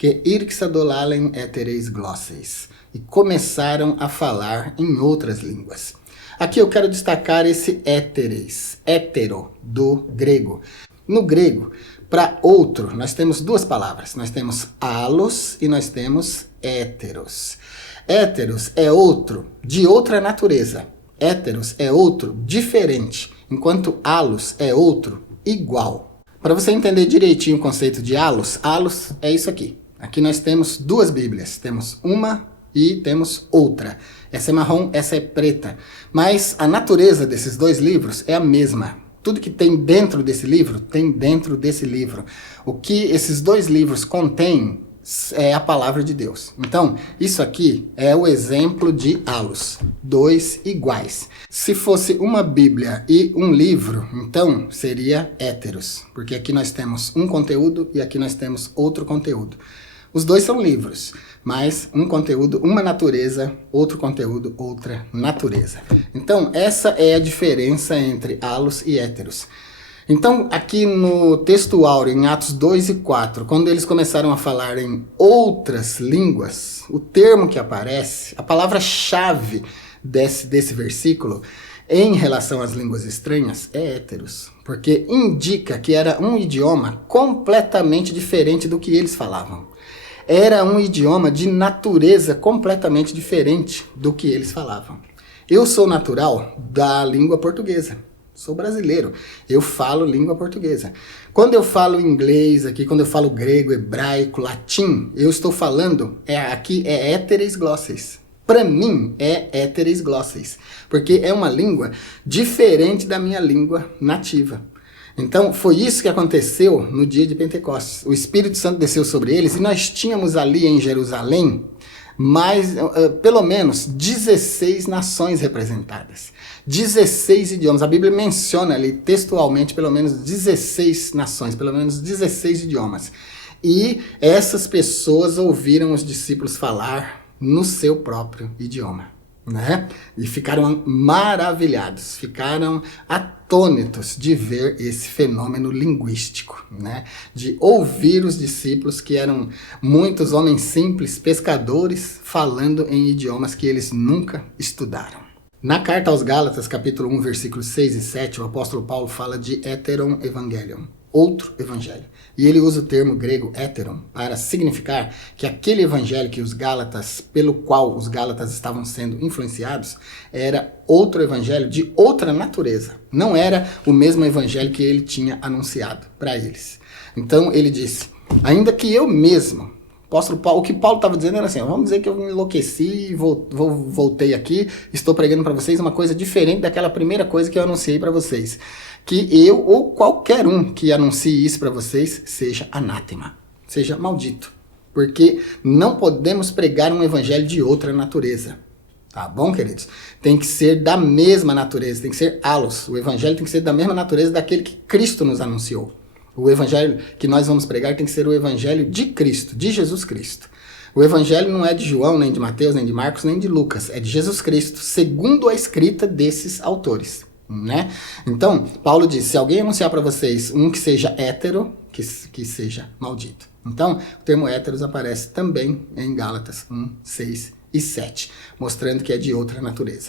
que irxadolalen hetereis glosses, e começaram a falar em outras línguas. Aqui eu quero destacar esse héteres, hétero, do grego. No grego, para outro, nós temos duas palavras. Nós temos allos e nós temos héteros. Héteros é outro, de outra natureza. Héteros é outro, diferente, enquanto allos é outro, igual. Para você entender direitinho o conceito de allos é isso aqui. Aqui nós temos duas Bíblias, temos uma e temos outra. Essa é marrom, essa é preta. Mas a natureza desses dois livros é a mesma. Tudo que tem dentro desse livro, tem dentro desse livro. O que esses dois livros contêm é a palavra de Deus. Então, isso aqui é o exemplo de allos, dois iguais. Se fosse uma Bíblia e um livro, então seria héteros, porque aqui nós temos um conteúdo e aqui nós temos outro conteúdo. Os dois são livros, mas um conteúdo, uma natureza, outro conteúdo, outra natureza. Então, essa é a diferença entre allos e héteros. Então, aqui no texto áureo, em Atos 2 e 4, quando eles começaram a falar em outras línguas, o termo que aparece, a palavra-chave desse versículo, em relação às línguas estranhas, é héteros, porque indica que era um idioma completamente diferente do que eles falavam. Era um idioma de natureza completamente diferente do que eles falavam. Eu sou natural da língua portuguesa. Sou brasileiro, eu falo língua portuguesa. Quando eu falo inglês aqui, quando eu falo grego, hebraico, latim, eu estou falando, aqui é heteres glosses. Para mim é heteres glosses, porque é uma língua diferente da minha língua nativa. Então foi isso que aconteceu no dia de Pentecostes. O Espírito Santo desceu sobre eles e nós tínhamos ali em Jerusalém pelo menos 16 nações representadas. 16 idiomas. A Bíblia menciona ali textualmente pelo menos 16 nações, pelo menos 16 idiomas. E essas pessoas ouviram os discípulos falar no seu próprio idioma, né? E ficaram maravilhados, ficaram atônitos de ver esse fenômeno linguístico, né? De ouvir os discípulos, que eram muitos homens simples, pescadores, falando em idiomas que eles nunca estudaram. Na carta aos Gálatas, capítulo 1, versículos 6 e 7, o apóstolo Paulo fala de heteron evangelion, outro evangelho. E ele usa o termo grego heteron para significar que aquele evangelho que os Gálatas, pelo qual os Gálatas estavam sendo influenciados, era outro evangelho de outra natureza. Não era o mesmo evangelho que ele tinha anunciado para eles. Então ele disse, ainda que eu mesmo, apóstolo Paulo, o que Paulo estava dizendo era assim, vamos dizer que eu me enlouqueci, voltei aqui, estou pregando para vocês uma coisa diferente daquela primeira coisa que eu anunciei para vocês. Que eu ou qualquer um que anuncie isso para vocês seja anátema, seja maldito. Porque não podemos pregar um evangelho de outra natureza. Tá bom, queridos? Tem que ser da mesma natureza, tem que ser allos. O evangelho tem que ser da mesma natureza daquele que Cristo nos anunciou. O evangelho que nós vamos pregar tem que ser o evangelho de Cristo, de Jesus Cristo. O evangelho não é de João, nem de Mateus, nem de Marcos, nem de Lucas. É de Jesus Cristo, segundo a escrita desses autores. Né? Então, Paulo diz, se alguém anunciar para vocês um que seja hétero, que seja maldito. Então, o termo héteros aparece também em Gálatas 1, 6 e 7, mostrando que é de outra natureza.